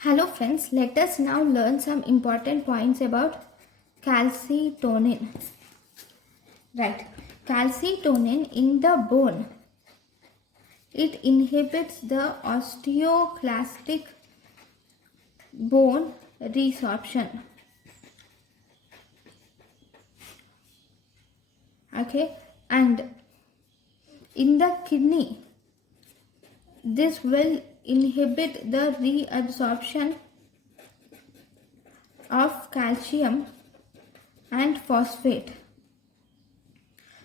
Hello friends, let us now learn some important points about calcitonin. Right, calcitonin in the bone. It inhibits the osteoclastic bone resorption. Okay, and in the kidney, this will inhibit the reabsorption of calcium and phosphate.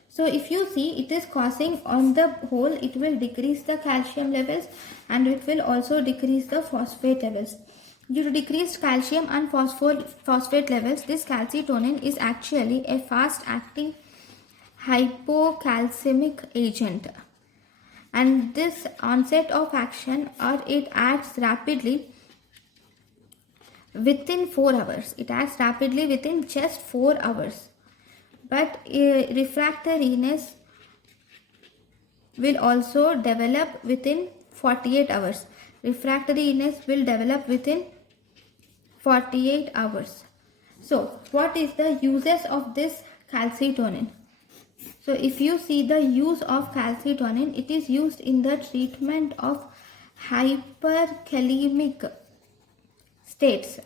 So if you see, it is causing, on the whole, it will decrease the calcium levels and it will also decrease the phosphate levels. Due to decreased calcium and phosphate levels, this calcitonin is actually a fast acting hypocalcemic agent, and this onset of action, or it acts rapidly within 4 hours. It acts rapidly within just 4 hours. But refractoriness will also develop within 48 hours. Refractoriness will develop within 48 hours. So, what is the uses of this calcitonin? So, if you see the use of calcitonin, it is used in the treatment of hyperkalemic states.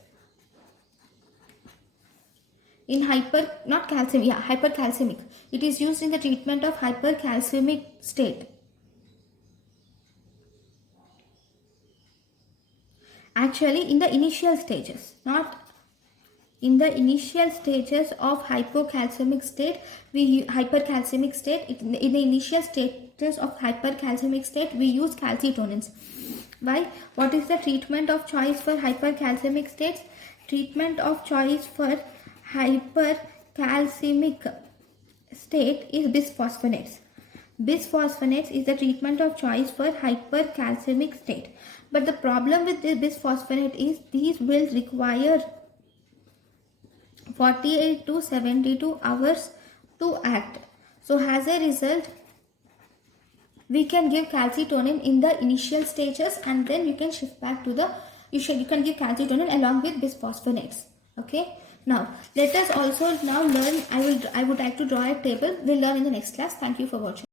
In hypercalcemic. It is used in the treatment of hypercalcemic state. Actually, in the initial stages, not in the initial stages of hypocalcemic state, in the initial stages of hypercalcemic state, we use calcitonins. Why? What is the treatment of choice for hypercalcemic states? Treatment of choice for hypercalcemic state is bisphosphonates. Bisphosphonates is the treatment of choice for hypercalcemic state. But the problem with this bisphosphonate is these will require 48 to 72 hours to act. So as a result, we can give calcitonin in the initial stages, and then you can shift back to the, you can give calcitonin along with bisphosphonates. Okay. Now, let us also now learn, I would like to draw a table. We'll learn in the next class. Thank you for watching.